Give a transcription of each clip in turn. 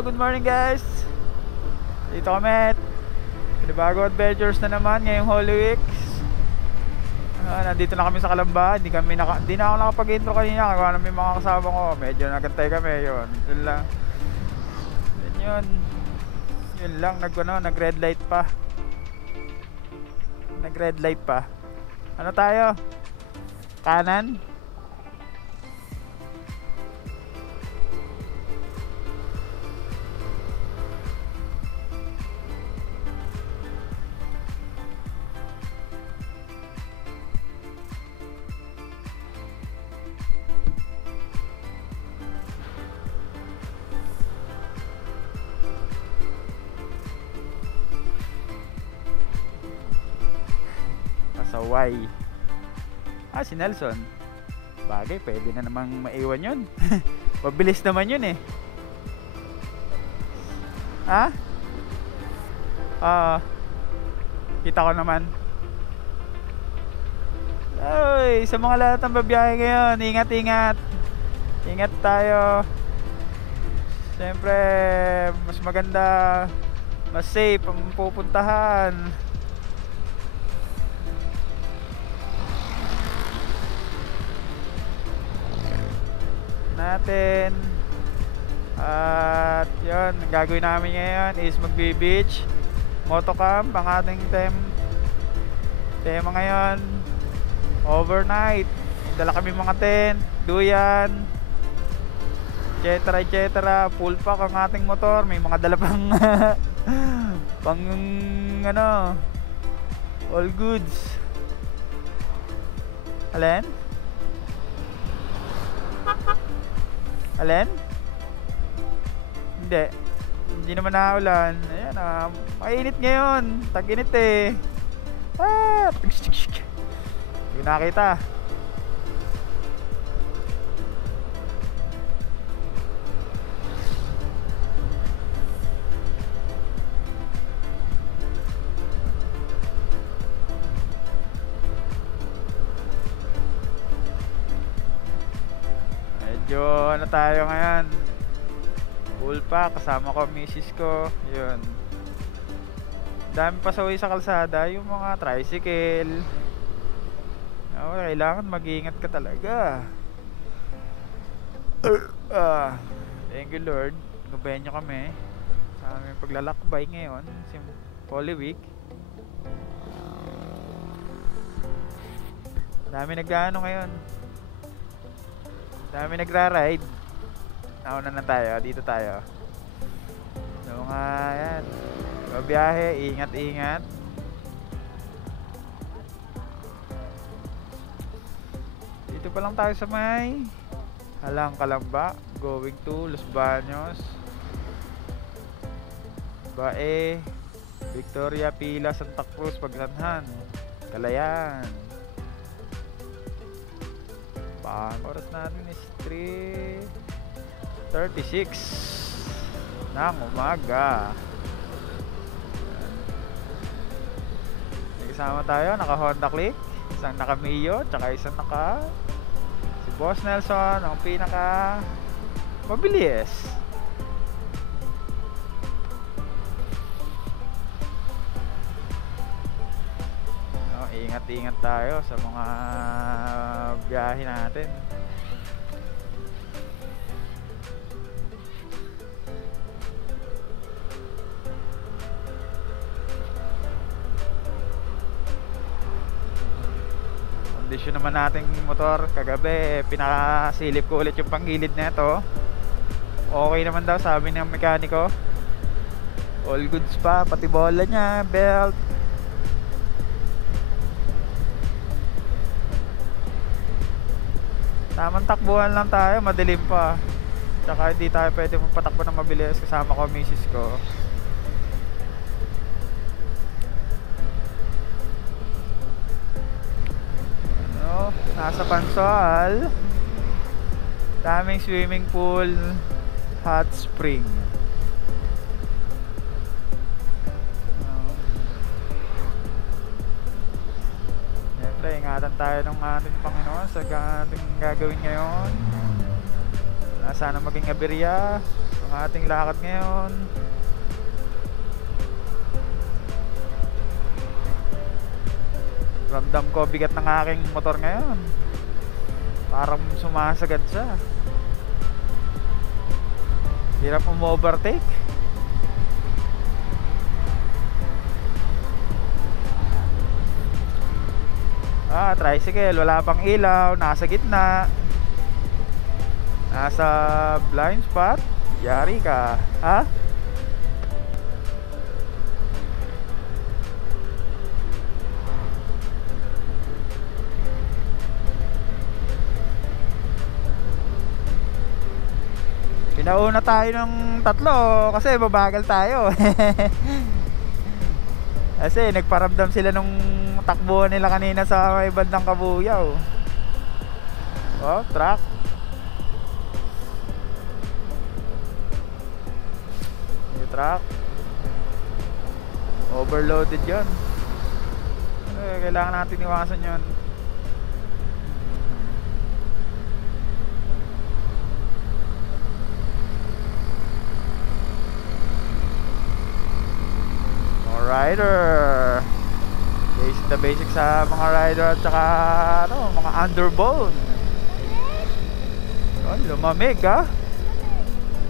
good morning guys. Dito kami. Panibago adventures na naman ngayong Holy Week. Nandito na kami sa Calamba. Hindi na ako nakapag-intro kanina. Kagawa na may mga kasama ko. Medyo nagantay kami. Yun lang. Yun lang. Nag-red light pa. Nag-red light pa. Ano tayo? Kanan? Pasaway. Si Nelson. Bagay, pwede na namang maiwan yun. Mabilis naman yun eh. Kita ko naman. Ay, sa mga lahat ng babiyahe ngayon, ingat. Ingat tayo. Siyempre, mas maganda, mas safe ang pupuntahan. Natin. At yun, ang gagawin namin ngayon is magbe-beach motocamp. Ang ating tema ngayon, overnight. Dala kami mga tent, duyan, etc. Full pack ang ating motor. May mga dala pang pang all goods. Alin? Hindi naman naulan. Ayan, mainit ngayon. Tag-init eh. Hindi nakita. Medyo tayo ngayon, full pack, kasama ko misis ko. Yun, dami pa sa uwi sa kalsada, yung mga tricycle. Kailangan mag-iingat ka talaga. Thank you Lord, gabayan nyo kami sa aming paglalakbay ngayon, Holy Week. Dami ngayon, dami nagra-ride. Nauna na tayo, dito tayo. So mga yan, babiyahe, ingat. Dito pa lang tayo sa may Calamba, going to Los Baños, Bae, Victoria, Pila, Santa Cruz, Pagsanhan, Calayan. Ang oras natin is 3:36 ng umaga. May kasama tayo, naka Honda Click, isang naka Mio, tsaka isang naka si Boss Nelson, ang pinaka mabilis. Ingat tayo sa mga biyahe natin. Kondisyon naman nating motor kagabi, pinakasilip ko ulit yung panggilid nito. Okay naman daw, sabi ng mekaniko. All goods pa, pati bola niya, belt. Tamang takbuhan lang tayo, madilim pa. Tsaka hindi tayo pwede patakbo ng mabilis, kasama ko misis ko. Nasa Pansol, daming swimming pool, hot spring. Ingatan tayo ng ating Panginoon sa ating gagawin ngayon. Sana maging aberya ang ang ating lakad ngayon. Ramdam ko bigat ng aking motor ngayon. Parang sumasagad siya. Hirap mo-overtake. Tricycle, wala pang ilaw, nasa gitna, nasa blind spot. Yari ka, ha? Pinauna tayo ng tatlo kasi babagal tayo. Kasi nagparamdam sila nung takbuhan nila kanina sa may bandang Kabuyaw. Oh, truck. May truck. Overloaded yun. Kailangan natin iwasan yun. Rider, basic na basic sa mga rider at saka mga underbone. Oh, lumamig ha.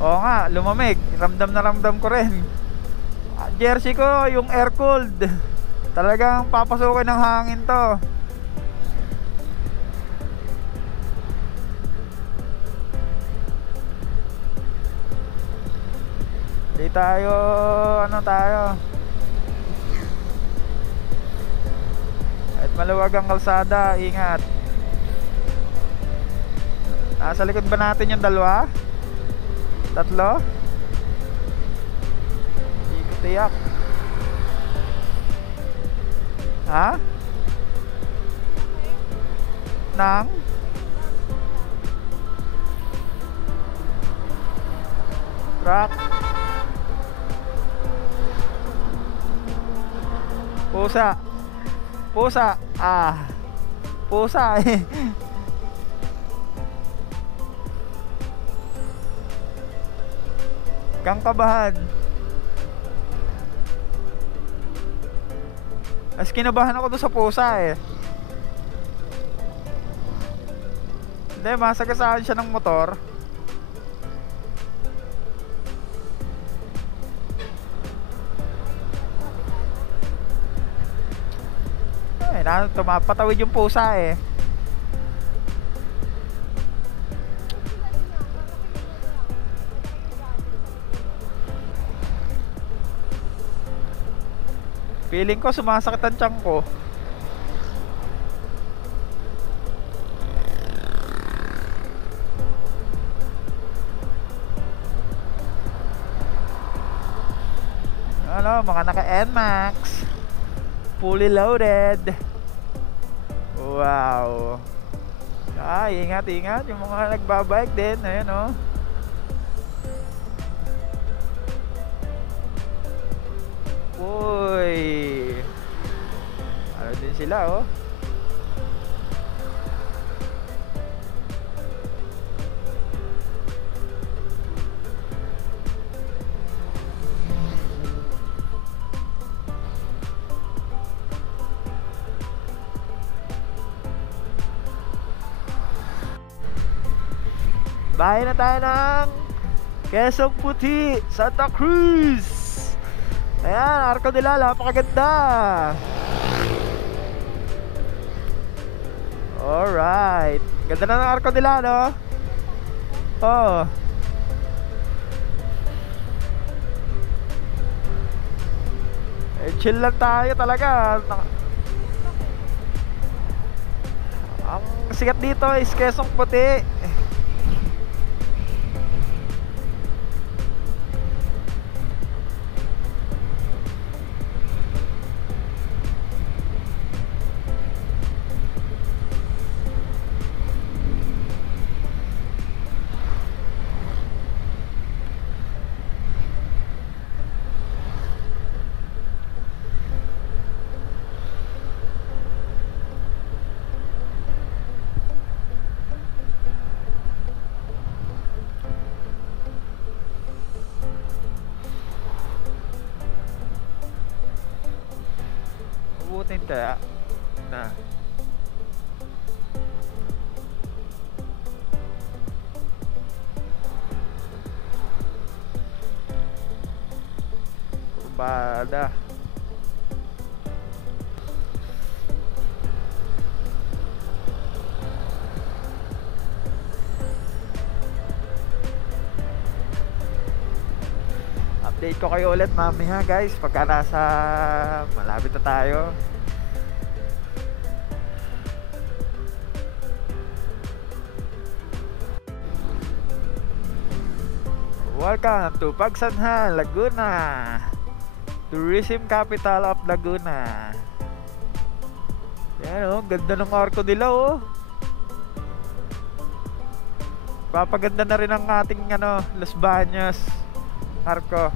Oo nga, lumamig. Ramdam na ramdam ko rin. Jersey ko yung air cooled. Talagang papasukin ng hangin to. Di tayo tayo. Maluwag ang kalsada, ingat. Nasa likod ba natin yung dalawa? Tatlo? Hindi ko tiyak. Ha? Nang? Truck? Pusa? Pusa, pusa eh. Kang kabahan. Mas kinabahan ako doon sa pusa eh. Hindi, masagasaan siya ng motor. Tumapatawid yung pusa eh. Feeling ko sumasakit ang tiyan ko. Mga naka NMAX, fully loaded. Wow. Ingat yung mga nagbabike din. Ayan oh. Uy. Ano din sila oh. Bahay na tayo ng Quezon Puti, Santa Cruz. Ayan, Arco de la, napakaganda. Alright. Ganda na ng Arco de la, no? Oh. Chill lang tayo talaga. Ang sikat dito is Quezon Puti. checkpoint kaya na. Kurbada. Update ko kayo ulit mamaya guys pagka nasa malapit na tayo. Welcome to Pagsanhan, Laguna, tourism capital of Laguna. Yan oh, ganda ng arko nila oh. Papaganda na rin ang ating Los Baños arko.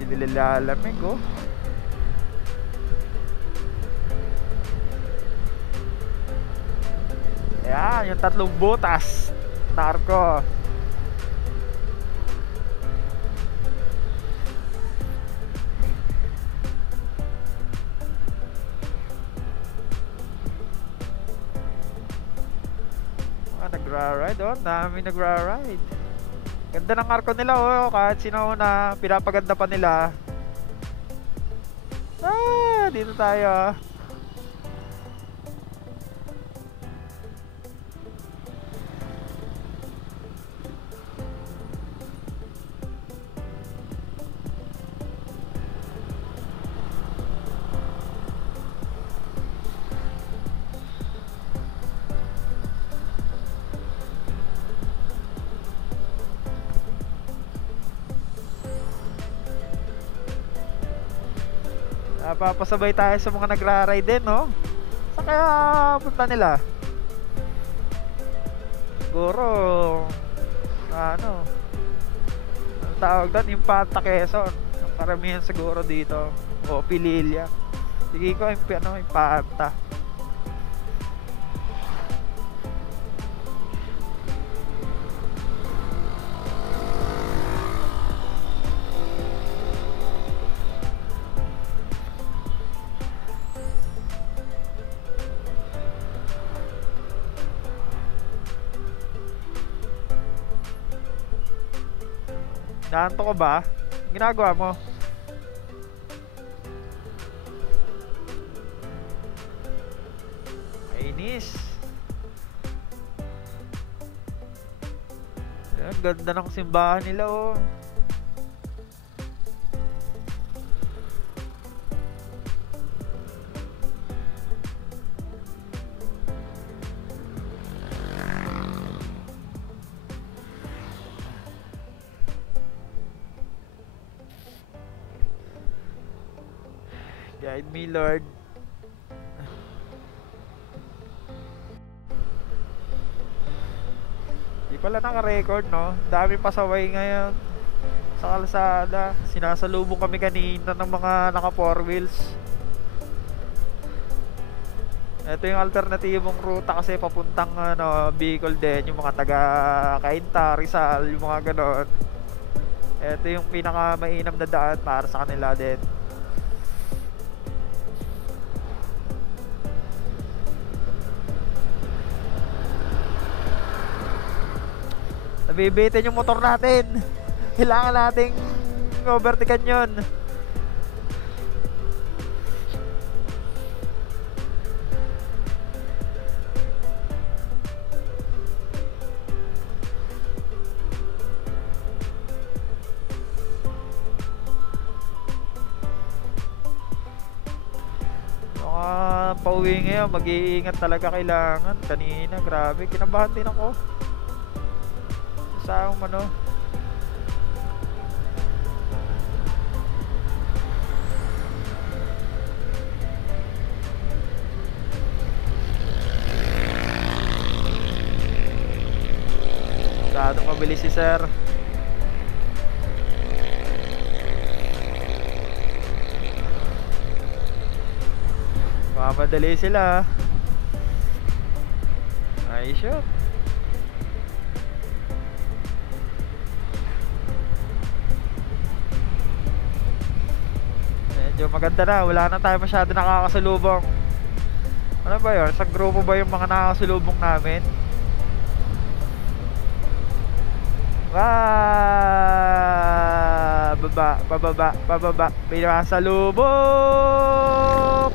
Hindi sila lalamig oh. Yan, yung tatlong butas na arko. Nagra-ride oh, dami nagra-ride. Ganda ng arko nila oh, kahit sino na pinapaganda pa nila. Dito tayo. Papasabay tayo sa mga nagra-ride din, no? Saan kaya punta nila? Siguro ano tawag doon? Impanta, Quezon. Ang karamihan siguro dito. O Pililya. Sige ko, Impanta. Naanto ko ba? Ginagawa mo? Ainis. Ayan, ganda ng simbahan nila oh. Guide me, Lord. Di pala naka-record, no? Dami pasaway ngayon sa kalsada. Sinasalubong kami kanina ng mga naka 4 wheels. Ito yung alternatibong ruta kasi papuntang Bicol din, yung mga taga Cainta, Rizal, yung mga ganon. Ito yung pinaka mainam na daan para sa kanila din. Nabibitin yung motor natin. Kailangan nating overtaken yun. Pauwi ngayon, mag-iingat talaga kailangan. Kanina, grabe, kinabahan din ako. Saan masyadong mabilis si sir. Mamadali sila. Ay shot. Medyo maganda na, wala na tayo masyado nakakasalubong. Ano ba yun? Sa grupo ba yung mga nakakasalubong namin? Baba, pababa, pababa. Pinasalubong!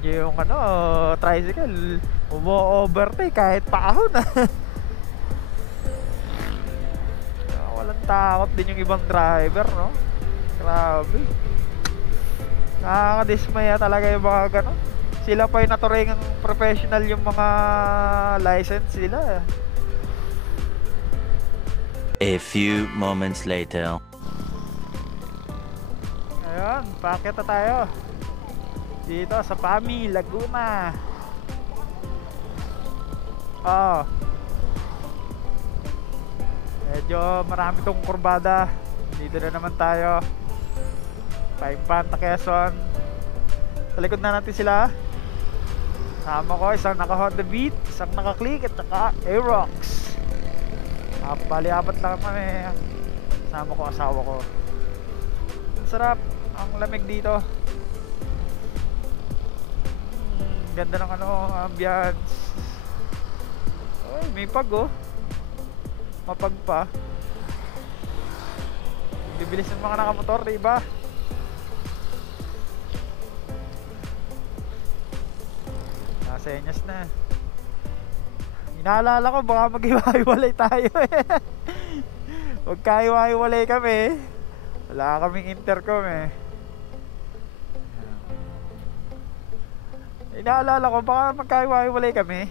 Yung ano, tricycle umo-overtake kahit paahon na. Walang takot din yung ibang driver, no? Grabe. Nakakadismaya talaga yung mga gano'n. Sila pa yung naturingang professional, yung mga license sila. A few moments later. Ayun, paakit na tayo dito sa Pami, Laguna. Medyo marami tong kurbada. Dito na naman tayo. Paimpan, Quezon. Sa likod na natin sila. Sama ko, isang naka Honda Beat, isang naka Click, at saka Aerox. Bali, apat lang kami. Sama ko, asawa ko. Sarap, ang lamig dito. Ganda ng ano, ambience. Ay, may pag oh. Mapag pa. Bibilis ng mga nakamotor, diba? Senyas na. Inaalala ko baka maghiwa-hiwalay tayo eh. Huwag kahiwa-hiwalay kami. Wala kaming intercom eh. Inaalala ko baka magkahiwa-hiwalay kami.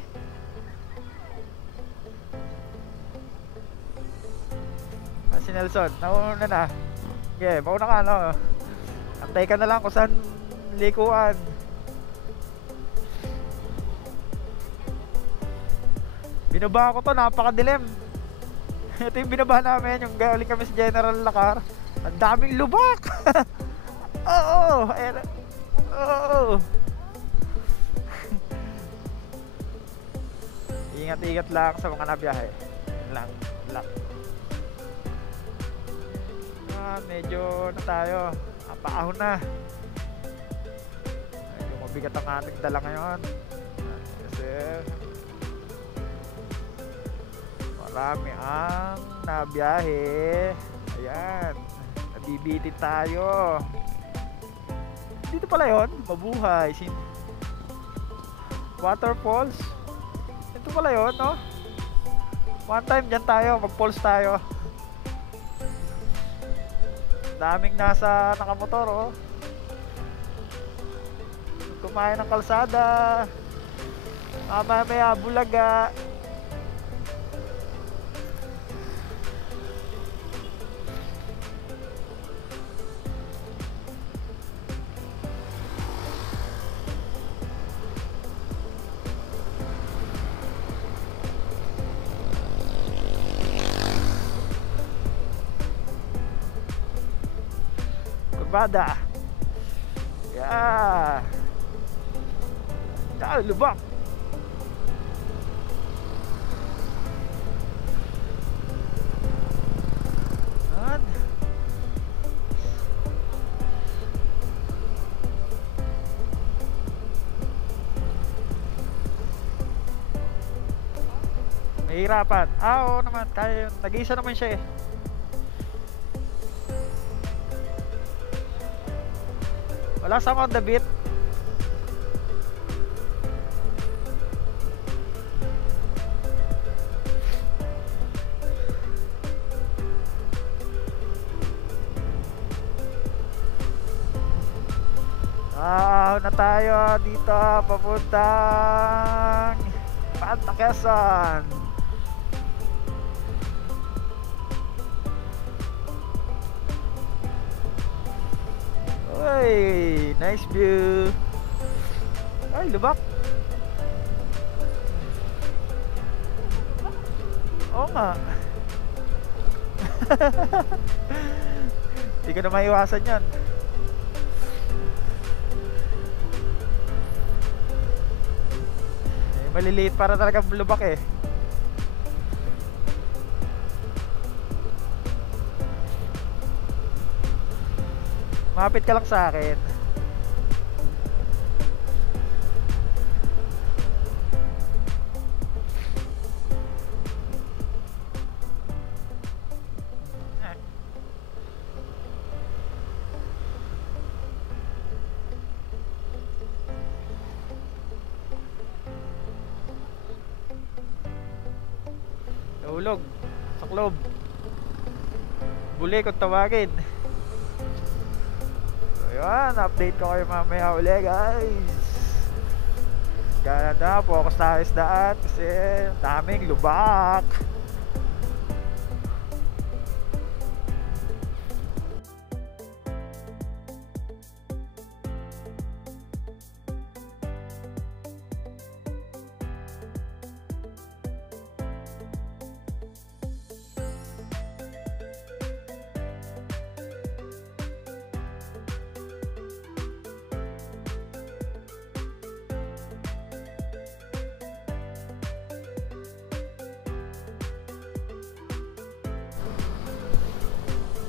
Si Nelson, nauna na. Okay, mauna ka no. Antay ka na lang kung saan likuan. Binaba ko to, napakadilim. Ito yung binaba namin, yung galing kami sa General Lakar. Ang daming lubak. Oo, oo. Ingat-ingat lang sa mga nabiyahe. Lang. Medyo na tayo. Paahon na. Medyo mabigat ang ating dala ngayon. Kasi marami ang nabiyahe. Ayan, nabibitin tayo. Dito pala yun, mabuhay. Waterfalls. Ito pala yun, no? One time dyan tayo, mag-falls tayo. Daming nasa nakamotor, oh. Kumain ng kalsada. Mamaya bulaga. Kurbada. Yeah. Lubak. Mahirapan. Oo naman, kaya yun. Nag-iisa naman siya eh. Wala sa on the beat. Na tayo dito papuntang Panta, Quezon. Uy, nice view. Ay, lubak. Oo nga. Hindi ko na maiwasan yan. Maliliit para talaga lubak eh. Mapit ka lang sa akin. Nahulog sa club. Buli kung tawagin. So yun, update ko kayo mamaya uli guys. Ganda, focus tayo sa daan kasi daming lubak.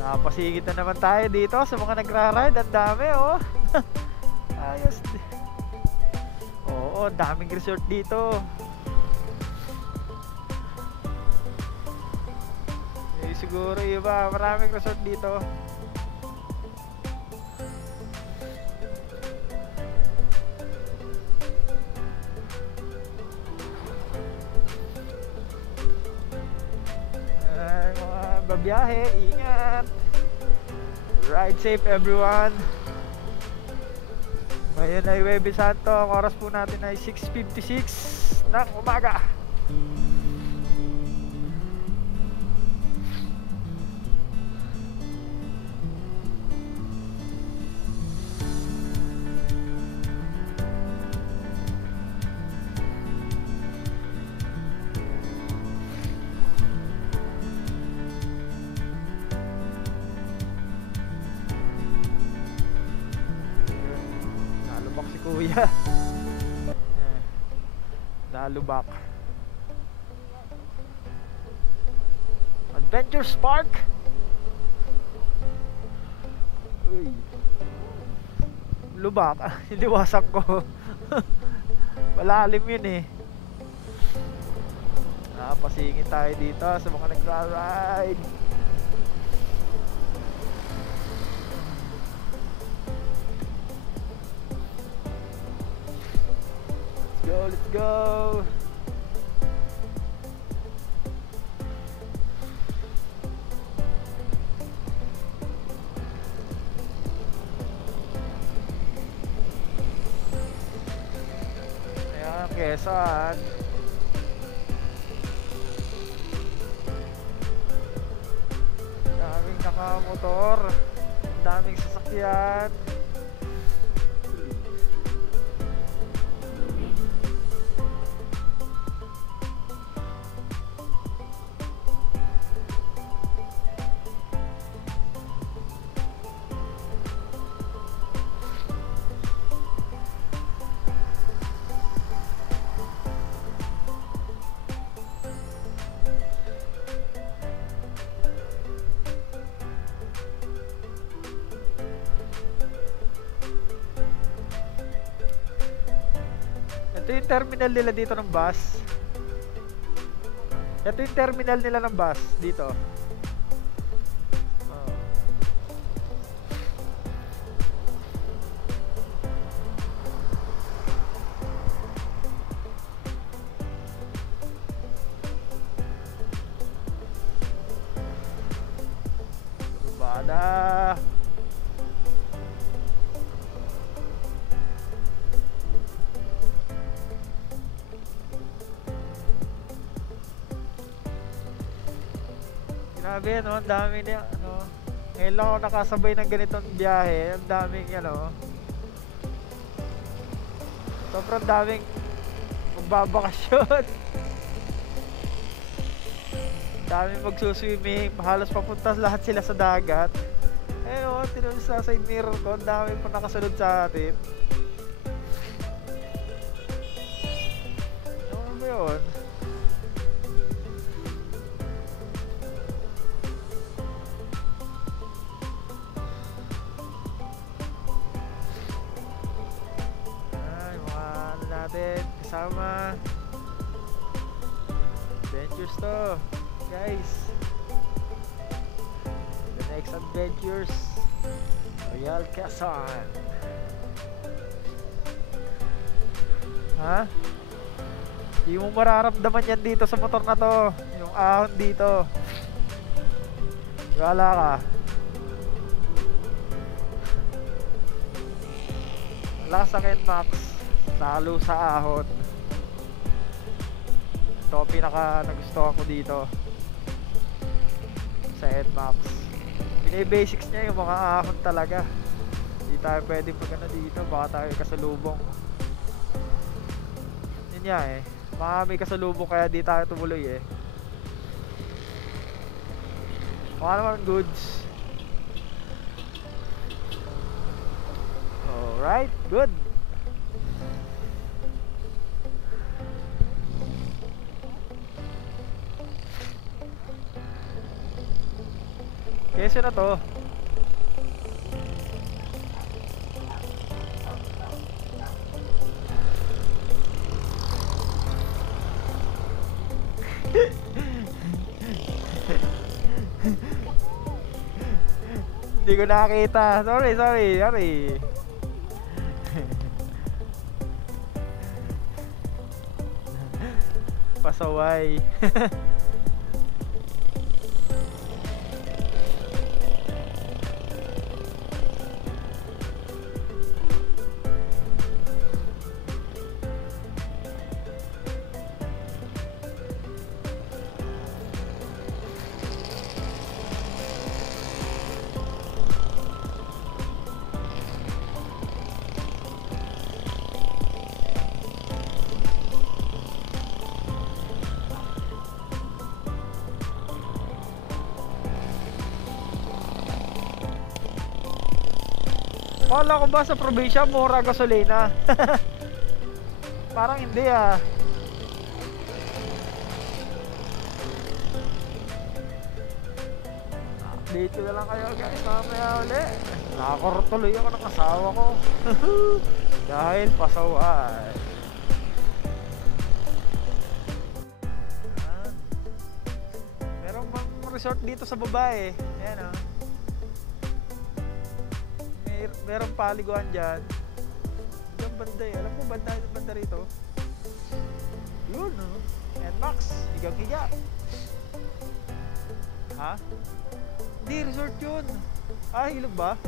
Napasigit na naman tayo dito sa mga nagra-ride. Ang dami oh. Ayos. Oo, daming resort dito. Siguro iba, maraming resort dito. Biyahe, ingat. Ride safe everyone. Ngayon ay Huwebes Santo. Ang oras po natin ay 6:56 ng umaga. Kuya nalubak. Adventure Spark. Uy, lubak. Iniwasan ko. Malalim yun eh. Napasingit tayo dito sa mga nagra-ride. Let's go. Ayan, Quezon. Daming nakamotor, daming sasakyan. Ito yung terminal nila dito ng bus. Ito yung terminal nila ng bus dito. Bada. Grabe no, ang dami niya ano. Ngayon lang ako nakasabay ng ganitong biyahe. Ang daming ano. Sobrang daming magbabakasyon. Daming magsuswimming. Halos papunta lahat sila sa dagat. Ayun, tinulog sa side mirror ko. Ang dami pa nakasunod sa atin. Ano ba yun? kasama. Adventures to, guys. The next adventures, Royal Quezon. Ha? Hindi mo mararamdaman yan dito sa motor na to. Yung ahon dito. Wala ka. Lakas sa Max. Talo sa ahon. Ito ang pinaka nagustuhan ko dito sa NMAX. Basics niya yung mga ahon talaga. Hindi tayo pwede pag ano dito, baka tayo kasalubong. Yun nga eh, baka may kasalubong kaya di tayo tumuloy eh. Baka naman goods. Alright, good. Keso na to. Hindi ko nakita. Sorry. Pasaway. Kala ko ba sa probinsya mura gasolina? Parang hindi ah. Update ko na lang kayo guys mamaya uli. Nakakortuloy ako ng asawa ko. Dahil pasaway. Merong bang resort dito sa baba eh. Ayan oh. Merong paliguan dyan. Diyan banda eh. Alam mo banda rito? Yun no. NMAX. Higang-higa. Ha? Hindi, resort yun. Ah, ilog ba?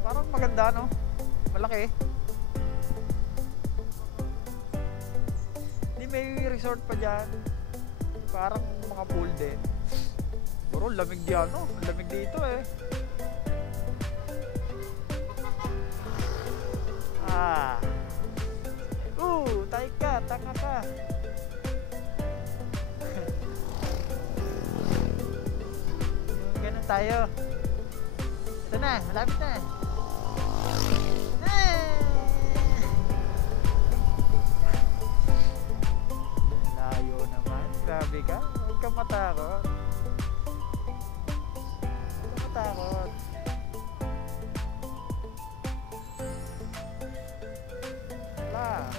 Parang maganda no? Malaki. Hindi, may resort pa dyan. Parang mga pool din. Bro, lamig di ano. Lamig dito eh. Ah. Tayo ka. Tanga ka. Ganun tayo. Ito na. Malapit na. Layo naman. Grabe ka. Huwag kang matakot. Takot. Wala.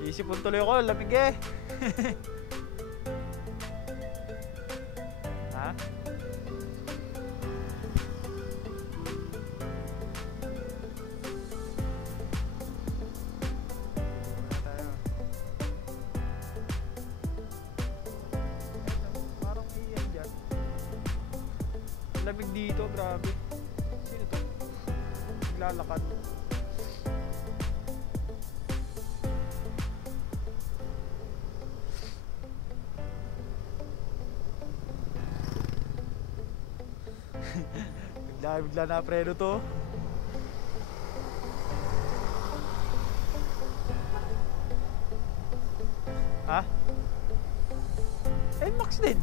Isipon tuloy ako, lamig eh. Ha? Lamig dito, grabe. Sino to? Naglalakad. Bigla na preno to. Ha? NMAX din.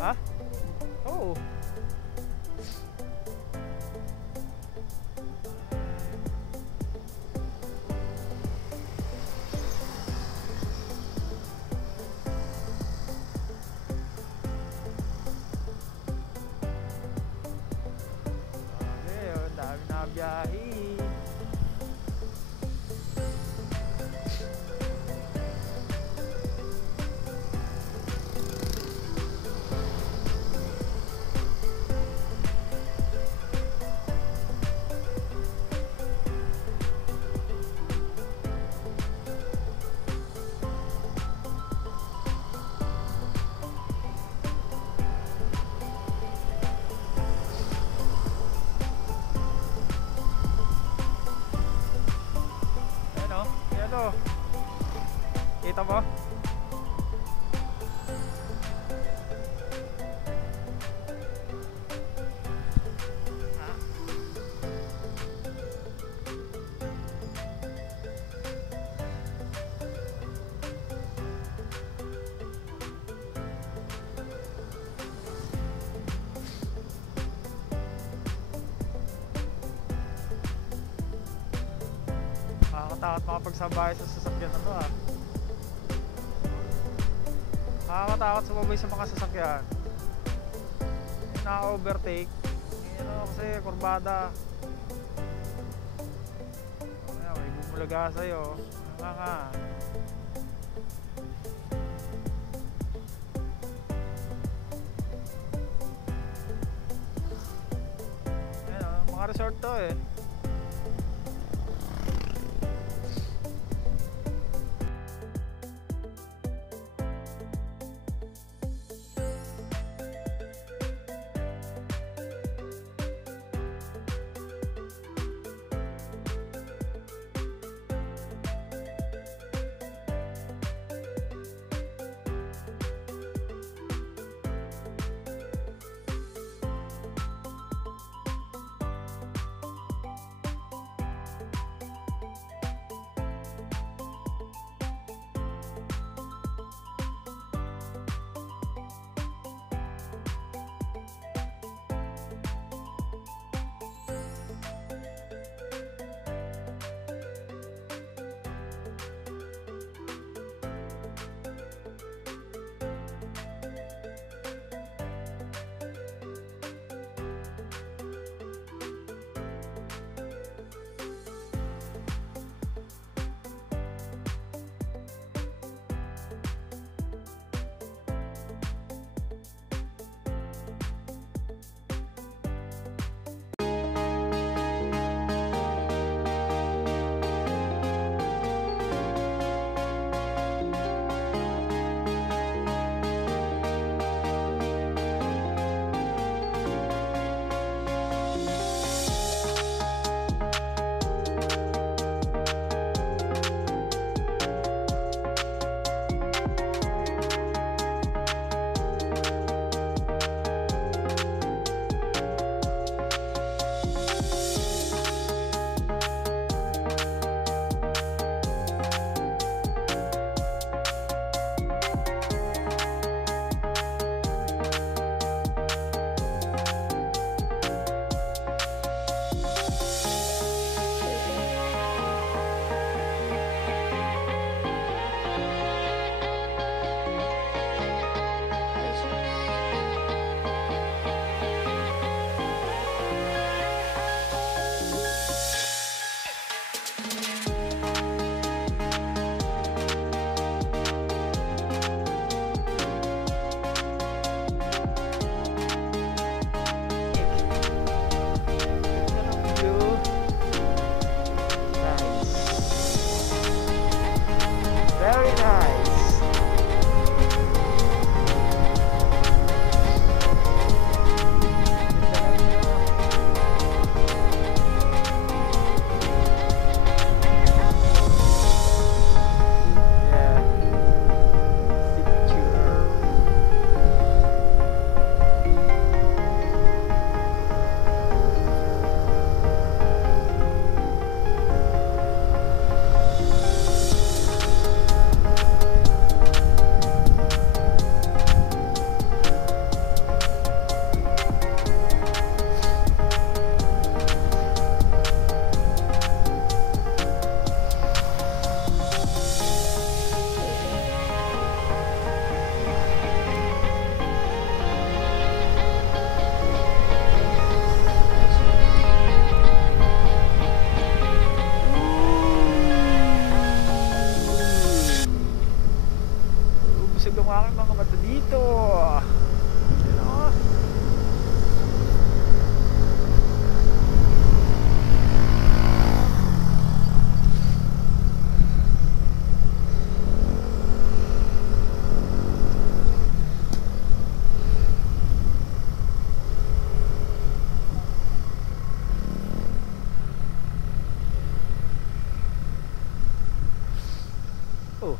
Ha? Oh. kita mo? Nakakatakot makapagsabay sa sasakyan na to ah. Nakakatakot sumabay sa mga sasakyan. Yung naka-overtake. Yung ano kasi, kurbada. Ayan, may bumulaga sa'yo. Nga nga. Ayan, mga resort to eh. Very nice. Yeah. Picture. Busog ang aking mga mata dito. Ayan o. Oh.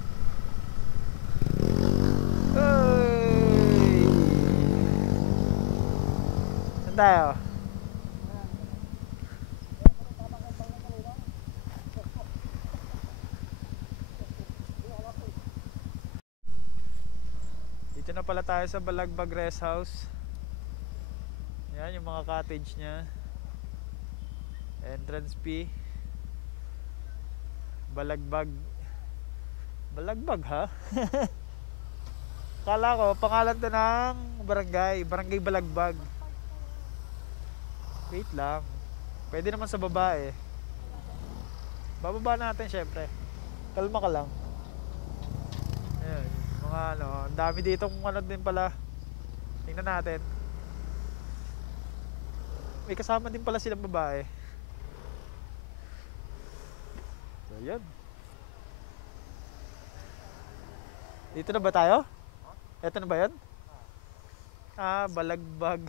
Saan tayo? Dito na pala tayo sa Balagbag Rest House. Yan yung mga cottage nya. Entrance fee. Balagbag. Balagbag ha? Kala ko pangalan to ng barangay. Barangay Balagbag. Wait lang. Pwede naman sa babae. Bababa natin syempre. Kalma ka lang. Ayan, mga ano, ang dami ditong ano din pala. Tingnan natin. May kasama din pala silang babae. So, yan. Dito na ba tayo? Eto na ba yan? Ah, Balagbag.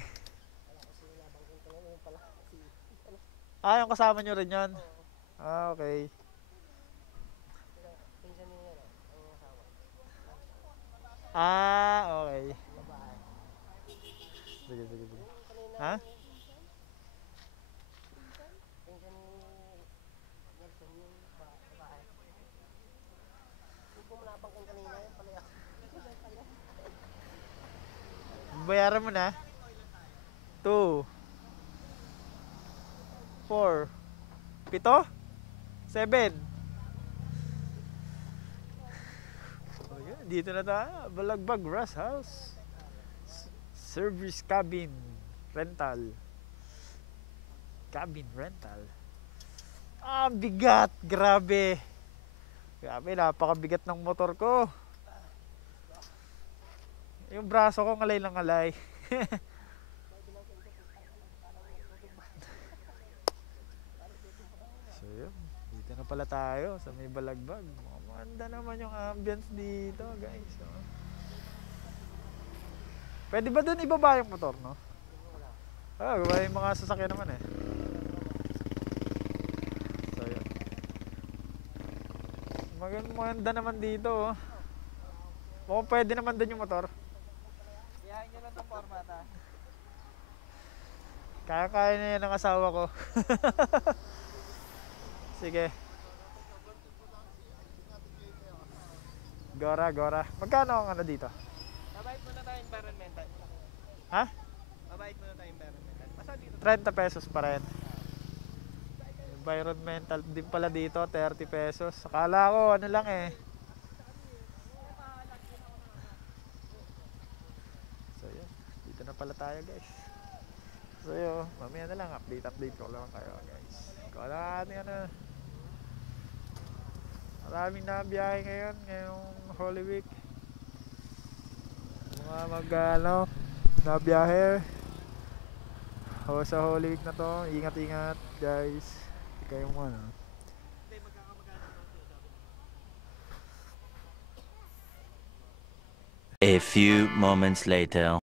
Ah, yung kasama nyo rin yan? Ah, okay. Ah, okay. Sige, sige, sige. Ha? Bayaran mo na. 2 4 7 7. Oh, yeah. Dito na tayo. Balagbag Rest House. Service cabin rental. Cabin rental. Ah, bigat. Grabe. Grabe, napakabigat ng motor ko. Yung braso ko ngalay lang ngalay. So yun, dito na pala tayo sa may Balagbag. Maganda naman yung ambience dito guys. Oh. Pwede ba dun ibaba yung motor, no? Ah, yung mga sasakyan naman eh. So yun. Maganda naman dito oh. Mukhang pwede naman dun yung motor. Iyahin nyo lang itong format ha. Kaya na yan ang asawa ko. Sige. Gora, Gora. Magkano ang ano dito? Babayad muna tayo environmental. Ha? Babayad muna tayo environmental. Basta dito. 30 pesos pa rin. Environmental din pala dito, 30 pesos. Akala ko ano lang eh. So yun, dito na pala tayo guys. So yun, mamaya na lang, update ko lang kayo guys. Kung ano, maraming nabiyahe ngayon, ngayong Holy Week. Mga nabiyahe. O sa Holy Week na to, ingat-ingat guys. Hindi kayo mo ano. A few moments later.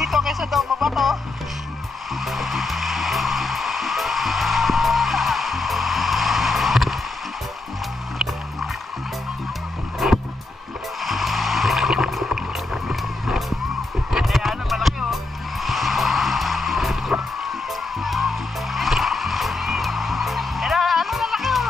dito kaysa daw mabato. Ano, malaki oh. Ano, lalaki oh.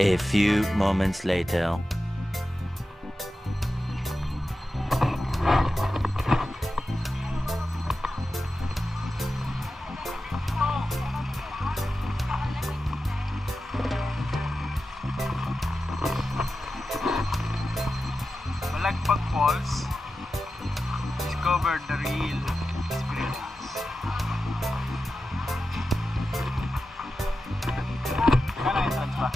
A few moments later. Malagpag Falls. Discover the real experience. Kala entrance ba?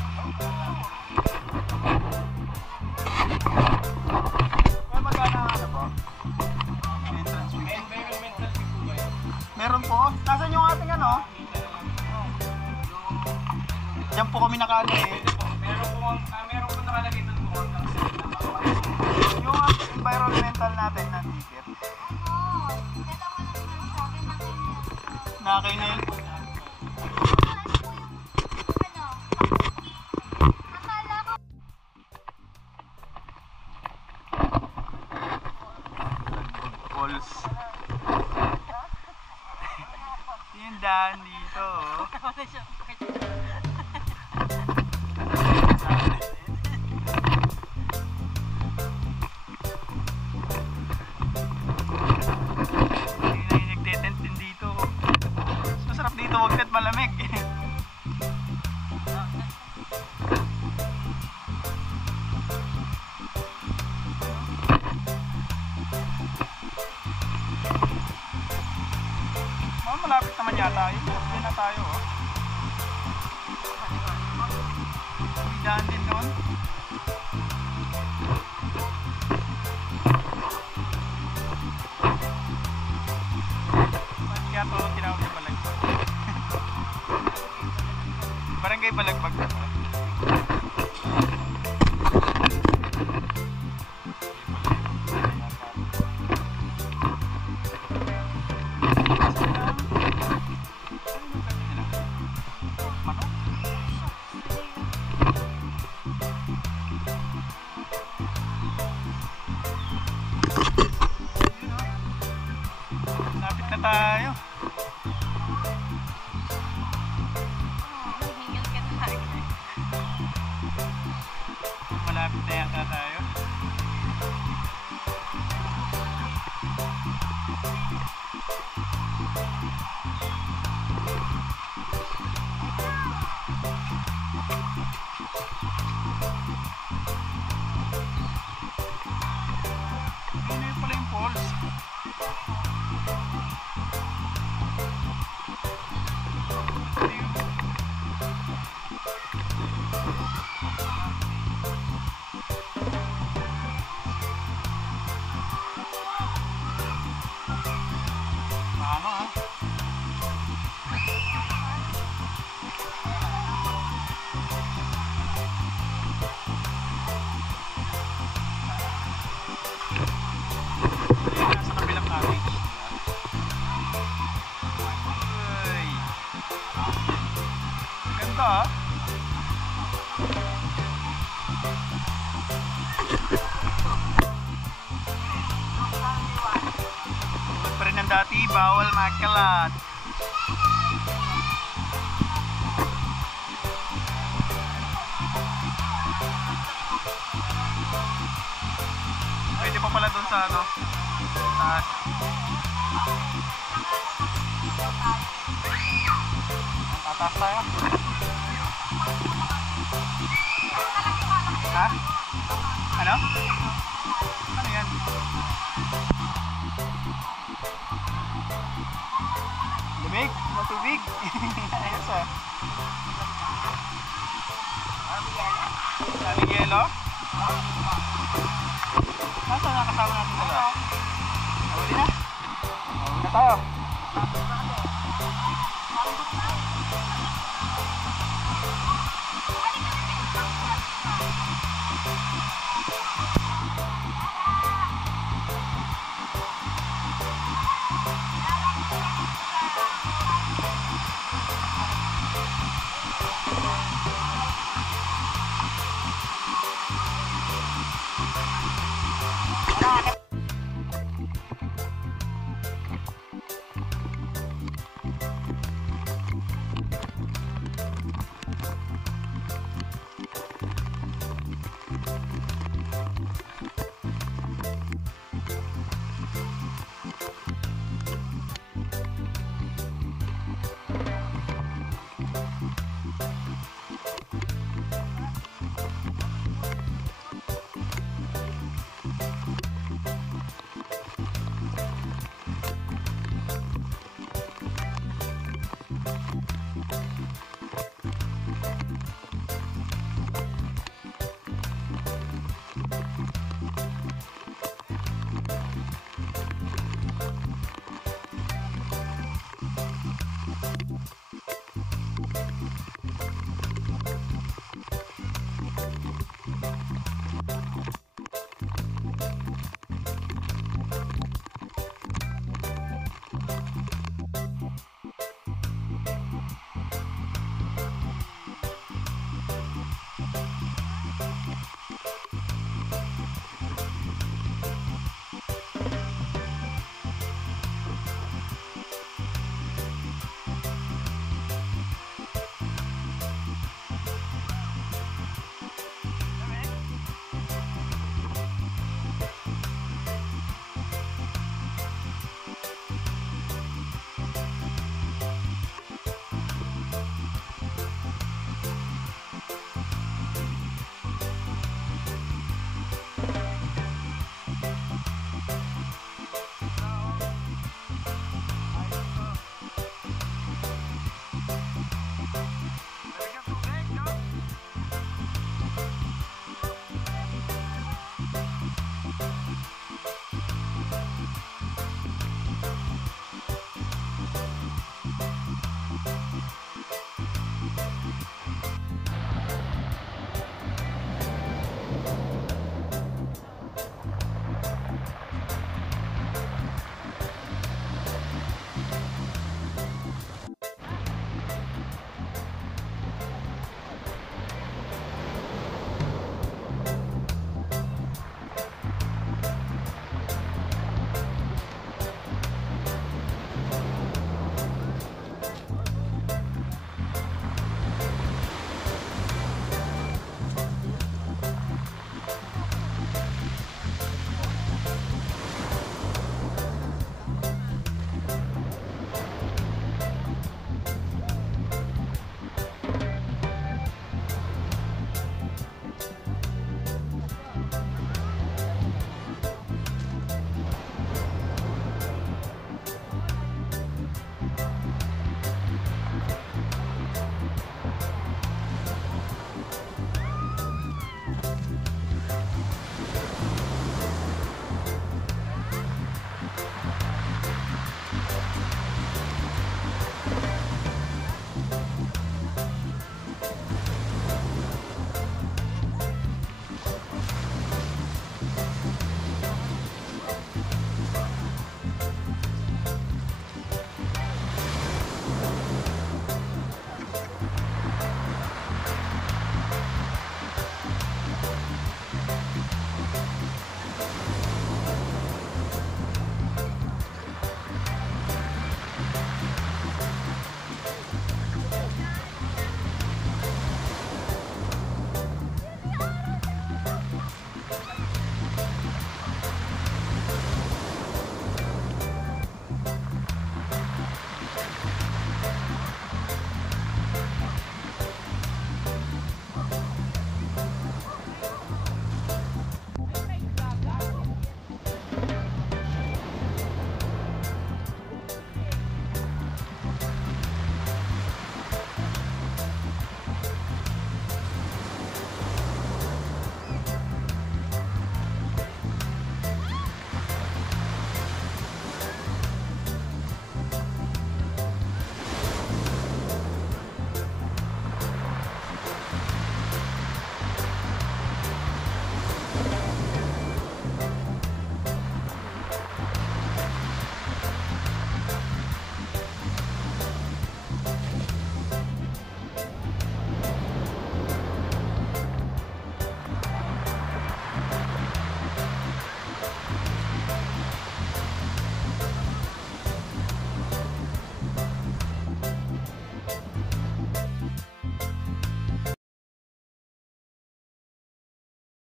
Kaya magkano ang ano po? Entrance fee. Environmental fee po ba yun? Meron po? Nasaan yung ating ano? Diyan po kami nakaano eh. Meron po nakalagay doon po hanggang yung environmental natin na ticket. Nakakay na yun. Falls. Yung daan dito. Nagtetent din dito. Masarap dito, wag net malamig. Malapit naman yata yun. Hindi na tayo oh. May daan din doon. Kaya to tinawag niya Balagbag. Barangay Balagbag na ba? Lapit na tayo. Malapit na yata tayo. Ano yun pala yung falls? Ano ah? Nasa kabilang cottage. Uy. Ganda ah. Pa rin ang dati, bawal makalat. Pwede pa pala dun sa ano Taas. Tataas tayo. Ha? Ano? Ano yan? Lumig? Matubig? Ayos ah. Daming yelo? Nasaan na kasama natin nila? Nawali na? Nawali na tayo.